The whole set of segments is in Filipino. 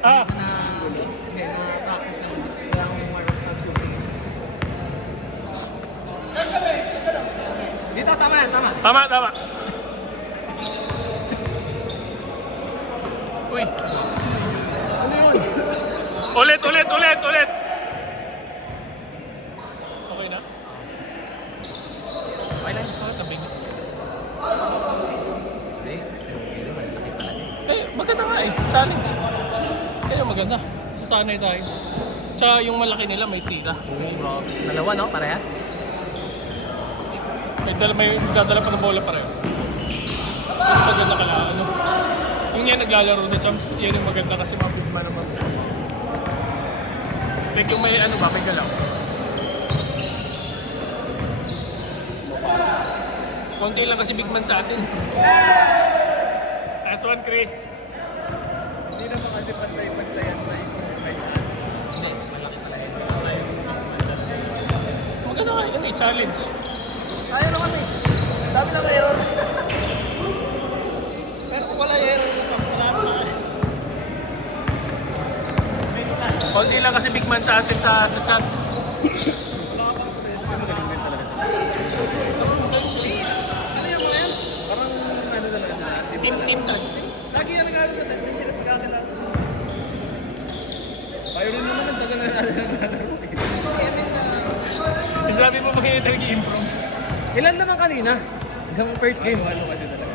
Ah, Hindi, na-practice lang. Wala akong warm-up sa shooting. Dito, tama yan, tama. tama, tama. Uy. Ano yun? Ulit. Okay na? Okay lang. Tabi na. Hindi, okay naman. Laki pala din. Maganda nga eh. Challenge. Kaya maganda. Sasanay tayo. Tsaka yung malaki nila may tika. Bro, dalawa no? Parehas? May dadala pa ng bola pareho. Ano maganda ka lang, ano? Yung yan naglalaro sa champs, yan yung maganda kasi mga bigman naman. Like yung may ano ba, may galaw. Konti lang kasi bigman sa atin. Last one, Chris. Hindi naman kasi pantay-pantayan na yung hindi, malaki pala yun. Maganda nga yun eh, challenge. Ayaw naman eh. Dami lang error. Pero kung wala error, wala pa. Konti lang kasi bigman sa atin sa champs. Ano yung mga yan? Parang ano talaga sila. Team na. Lagi yan nag-aaral sa test, hindi sila pagkakilala sa mga. Ayaw rin naman ang taga na naglalaro. Sabi mo mag nag-i-improve. Ilan naman kanina? Hanggang first game. Ano kasi talaga?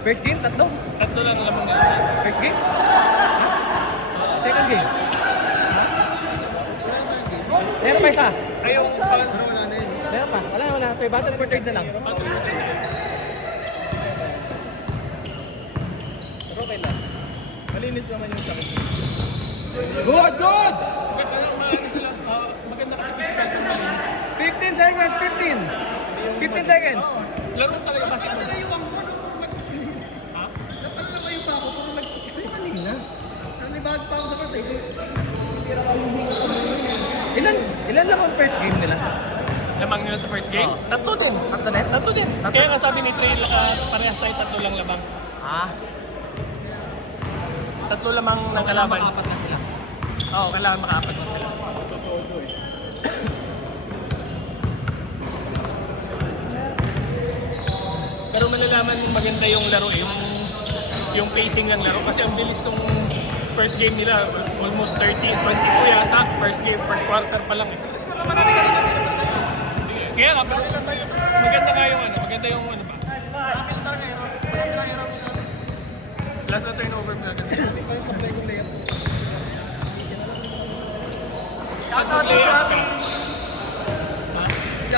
First game, tatlo? Tatlo lang lamang nila. First game? Second game? Meron pa isa? Ay, yung Meron pa? Wala. Battle for third na lang. Pero okay lang. Malinis naman yung sakit. Good! Maganda kasi physical kung malinis. 15 seconds, 15 seconds. Laro talaga kasi. Napalayuan ko nung Ha? napalayo pa ako kung nag-push kanina. Nanibag pa ako sa patay. Ilan lang ang first game nila? Lamang nila sa first game? Tatlo din. Tatlo din. Kaya nga sabi ni Trey, parehas tayo tatlo lang lamang. Tatlo lamang ng kalaban. Makaapat na sila. Oo, kailangan makaapat na sila. Pero malalaman yung maganda yung laro eh, yung pacing ng laro kasi ang bilis tong first game nila, almost 30, 22 yata, first quarter pa lang eh. Kaya nga, maganda nga yung ano, maganda yung ano ba? Last na turnover na ganun.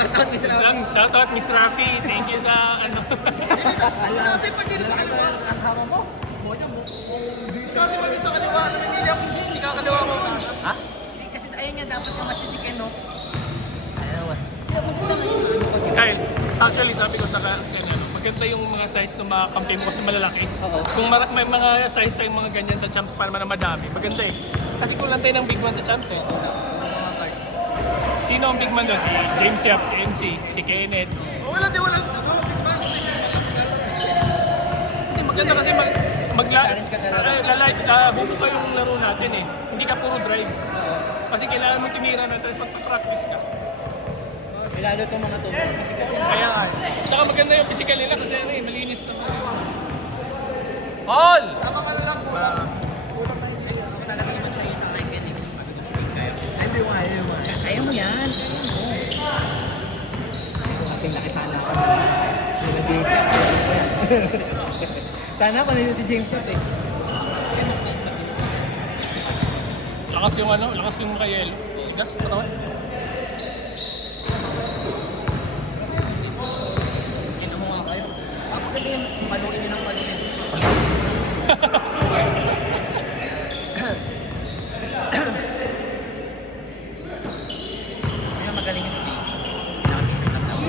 Shoutout Miss Rafi, thank you sa ano. Kasi pag dito sa kaliwa, kasama mo. Kasi pag dito sa kaliwa, namimili ako hindi kakaliwa mo. Ha? Kasi ayun nga, dapat ka masisikin, no? Ayaw ah. Maganda nga yung Kyle, actually sabi ko sa kanya, no, maganda yung mga size ng mga kampi mo kasi malalaki. Kung may mga size tayong mga ganyan sa champs para naman madami, maganda eh. Kasi kung lang tayo ng big man sa champs eh. Sino ang big man doon? Si James Yap, si MC, si Kenneth. Wala. Big man. Hindi maganda kasi bubuka yung laro natin eh. Hindi ka puro drive. Kasi kailangan mo tumira na tapos magpa-practice ka. Lalo itong mga to. Kaya nga. Tsaka maganda yung physical nila kasi ano eh, malinis naman. All! Tama ka na lang. Kulang na yung players. Kasi talaga naman siya isang right hand. Ayaw mo yan. Kasi nakisala ka na. Sana ako nito si James Shot eh. Lakas yung Kayel. Gas pa naman. Ino mo nga kayo. Saan pwede yung paluin nyo ng paluin? Kaya magaling yung speak. Naka-t-shirt lang daw.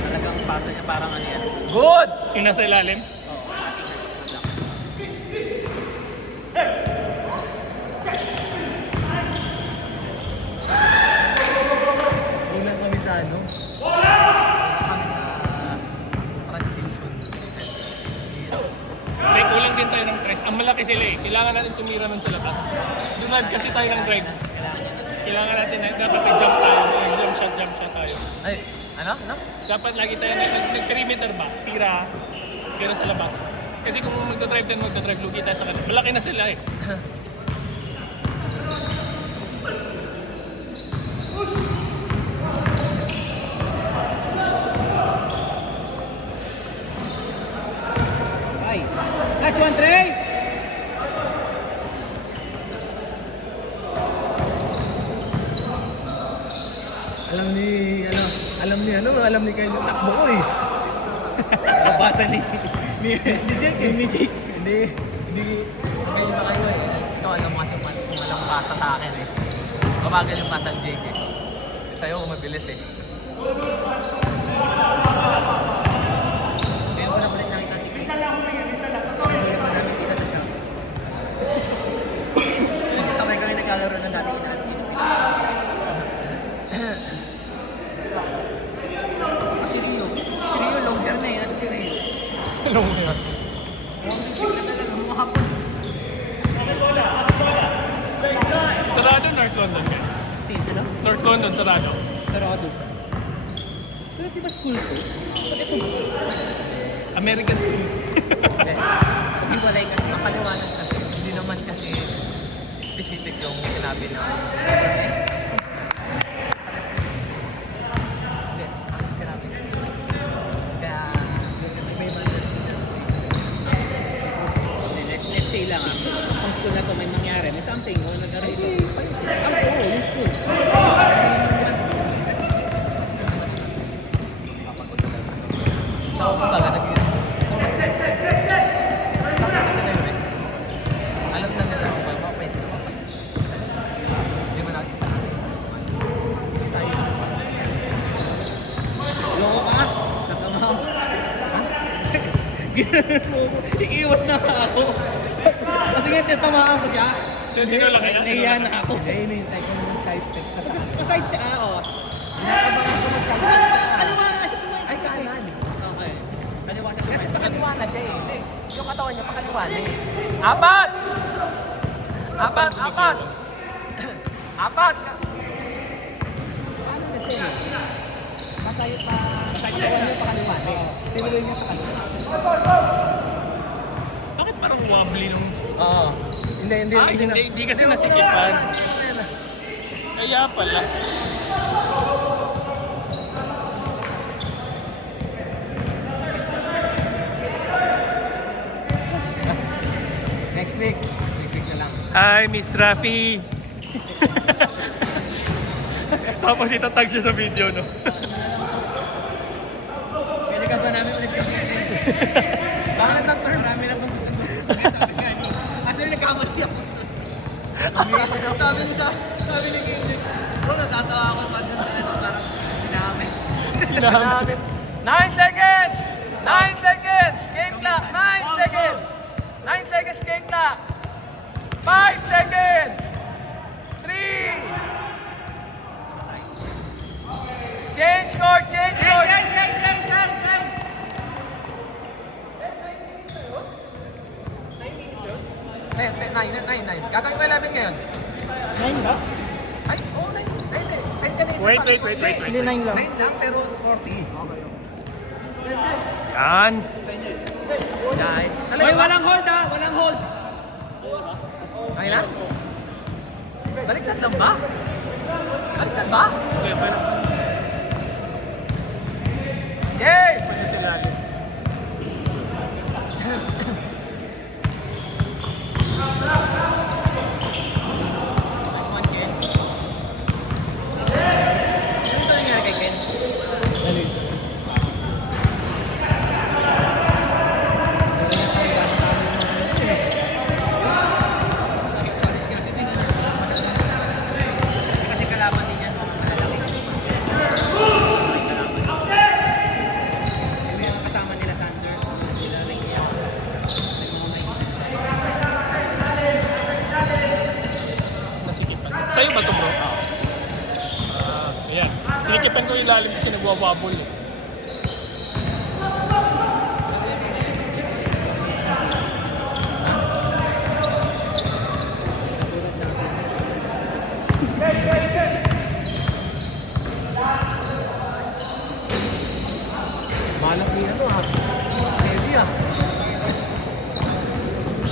Talagang pasa niya parang ano yan. Good! Yung nasa ilalim. Unang kami sa ano? Kami sa transition. May kulang din tayo ng 3 guys, ang malaki sila eh. Kailangan natin tumira nun sa labas. Dunad kasi tayo ng drive. Kailangan natin na dapat jump tayo. Jump shot tayo. Ay, ano? Dapat lagi tayo nag-perimeter ba? Tira sa labas. Kasi kung magdadrive tayo, lugi tayo sa kanila. Malaki na sila eh. Ay. Nice one, Trey! Alam ni Kyle yung takbo ko eh. Nabasa ni Jake eh. Ni Jake. Hindi kayo na kayo eh. Ito alam mo kasi kung walang basa sa akin eh. Mabagal yung basa ng Jake eh. Sa'yo mabilis eh. Kaya ko na ulit nakita si Chris. Minsan lang. Totoo yun. Hindi ko namin kita sa Champs. Sabay kami naglalaro ng dati kita. Si Rio long hair na eh. Nasa si Rio. Long hair. Sarado North London guys. Ano? North London, sarado. Sarado. Pero di ba school to? Ba't ito bukas? American school. Hindi walay kasi ang paliwanag kasi hindi naman kasi specific yung sinabi na hindi, ang sinabi kaya may Let's say lang kung school na to may mangyari, may something, o nag-arito. Oo, yung school. So, kumbaga, alam na nila kung mapapay sila mapay. Hindi mo nakikita sa akin. Loko ka? Nakamahamos. Iiwas na ako. Kasi nga, tatamaan ko siya. So, hindi ko lang kaya. Nahiya na ako. Hinihintay ko naman side check. Besides the oo. Kaliwa nga siya sa Ay, kanan. Okay. Kaliwa siya sa Kasi pakaliwa na siya eh. Hindi. Yung katawan niya pakaliwa na eh. Apat! Apat! Ano na siya eh? Masayo pa. Katawan niya pakaliwa na eh. Tinuloy niya sa kaliwa. Bakit parang wobbly nung... Oo. Hindi kasi nasikipan. Kaya pala. Next week na lang. Hi, Miss Rafi! Tapos itatag siya sa video, no? Pwede ka ba namin ulit yung Bakit ang term? Marami na bang gusto mo? Sabi nga ni. Actually, nagkamali ako. Sabi ni Kendrick, natatawa ako pa dun sa ano, parang ginamit. Ginamit. 9 seconds! 9 seconds! Game clock! 9 seconds! 9 seconds game clock! 5 seconds! 3! Change score! Change score! Change! Nine. Gagawin ko 11 ngayon. 9 ba? Ay, oo, 9. 10 kanina. Wait. Hindi 9 lang. 9 lang, pero 40. Yan! Dahil. Hoy, walang hold ha! Walang hold! Ay na? Baliktad lang ba? Baliktad ba? Okay, pero... Game! Pwede sila. Nice one, Ken. Ano ba nangyari kay Ken? Kasi kalaban din yan mga malalaki. Yung mga kasama nila Sander, sila Rhea. Nasikipan. Sa'yo ba ito, bro? Ayan. Sinikipan ko yung ilalim kasi nagwawabol eh.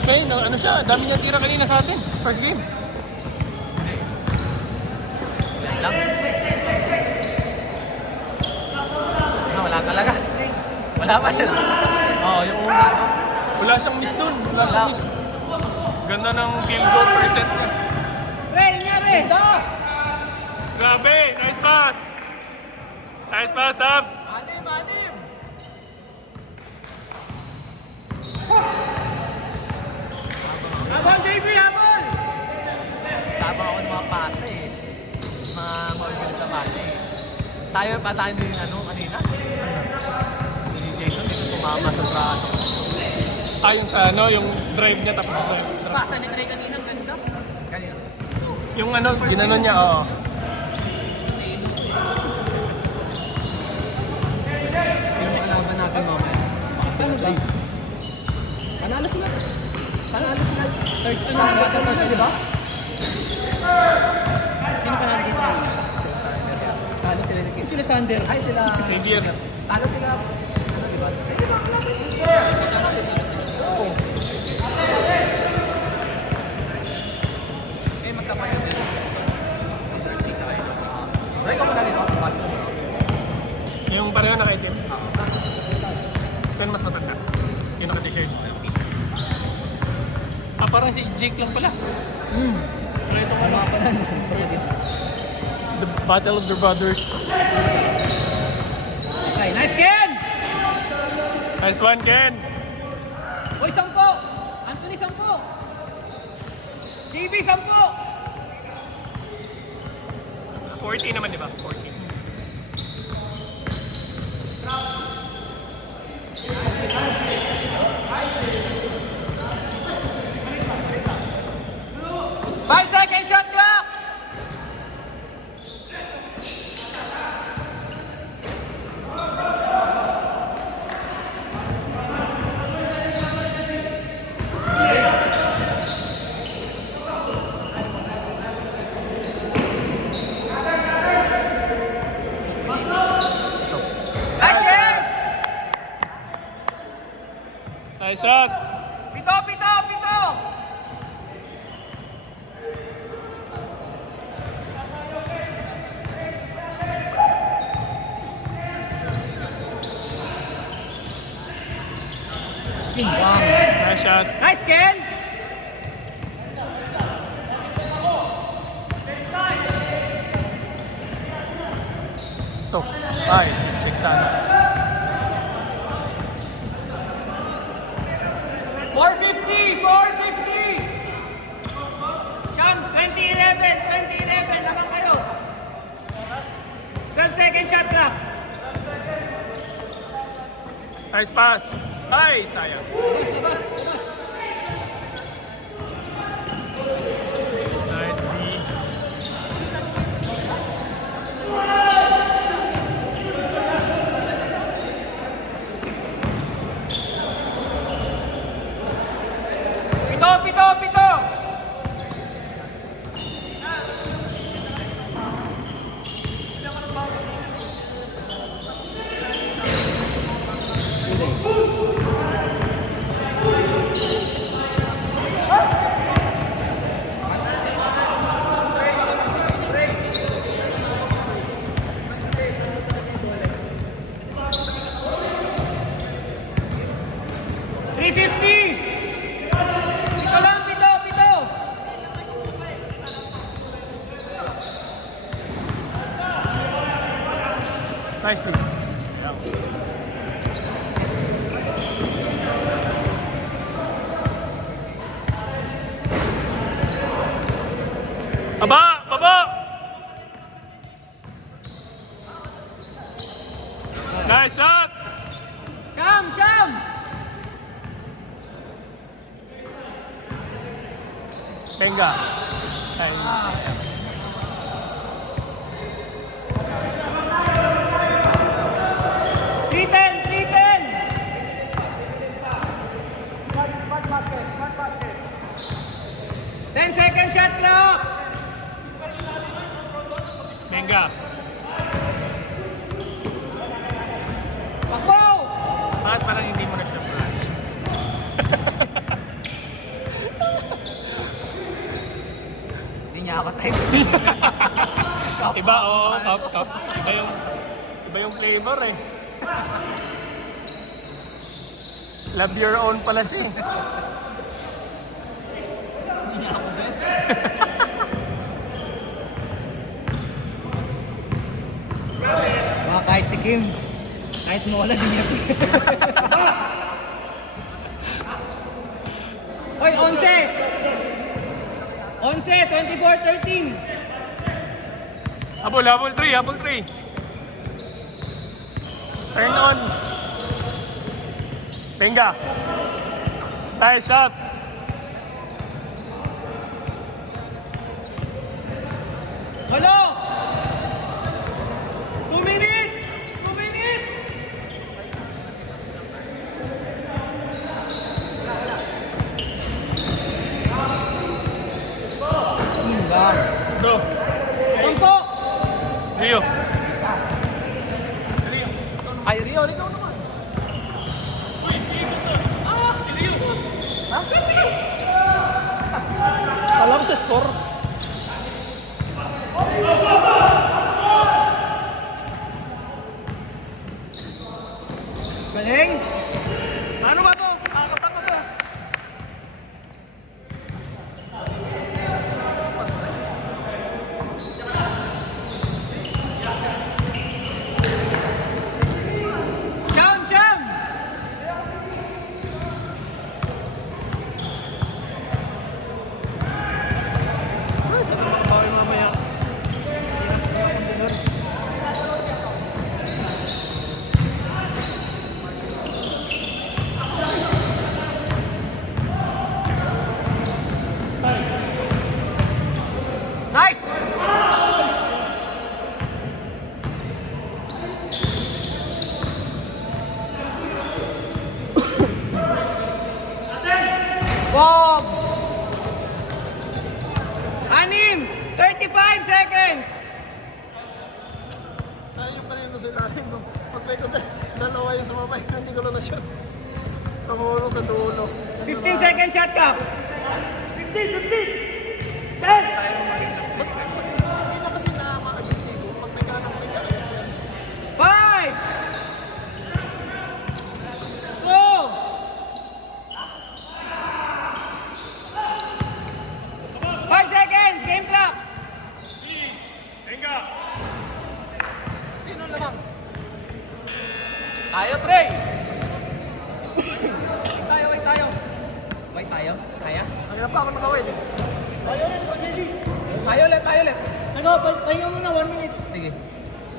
Spain, ano siya, dami niyang tira kanina sa atin. First game. Lang. Wala talaga. Wala pa yun. Oo, yung una. Wala siyang miss dun. Wala siyang miss. Ganda ng field goal percent niya. Ray, nyari! Grabe, nice pass. Nice pass, Sab. Anim! Habol, Davey, habol! Tabang ako ng mga pasa eh. Mga organize sa pasa eh. Sayo pa sa din ano kanina. Si Jason, dito tumama sa braso. Yung sa ano, yung drive niya tapos ito. Pasa ni Trey kanina, ang ganda. Kanina. Yung ano, ginanon niya, oo. Tingnan mo natin mamaya. Paano ba? Panalo sila. Third, di ba? Sino panalo dito? Talo sila ni Sila Sander. Ay sila. Xavier. Talo sila. Diba? Eh, magkapatid din. Isa kayo. Ray, ka muna nito. Yung pareho nakaitim. Saan mas matanda? Yung naka-t-shirt. Parang si Jake lang pala. Pero itong ano, The Battle of the Brothers. Okay, nice Ken! Nice one, Ken. Uy, 10! Anthony, 10! TV, 10! 40 naman, di ba? 40. Second shot clock! Nice shot. Pito! Nice shot. Nice Ken! So, 5. Check sana. 450! Siyam, 2011, naman kayo. 12 second shot clock. Nice pass. Ay, sayang. Nice D. Pito! Nice three. Baba! Nice shot! Sham! Benga. Nice. Second shot clock! Benga. Takbo! Bakit parang hindi mo na siya flash? Iba, oh, up. Iba yung flavor eh. Love your own pala siya eh. Mga kahit si Kim, kahit mawala din niya. Hoy, 11! 11, 24, 13! Habol 3. Turn on. Benga. Tayo shot. Hello! 2 minutes! 2 minutes! Go. Tumpo! Rio. Ay, Rio, ikaw naman. Alam sa score. Galing! Ano ba to? Kakatanga to. Siyam! Ay, saan na makabawi mamaya? Nice! Bob! 35 seconds! Sayang pa rin na sila. Pag-play ko dalawa yung sumabay, hindi ko na siya. Tumulong sa dulo. 15 second shot clock! 15! 10! Hindi na kasi nakaka-agresibo. Pag may ganang may ganang. 5 5 seconds! Game clock! Benga. Sino lamang? Tayo, Trey! Wait tayo. Wait tayo? Kaya? Kaya pa ako nakawait eh. Tayo ulit, Tayo ulit! Pahinga muna, 1 minute. Sige.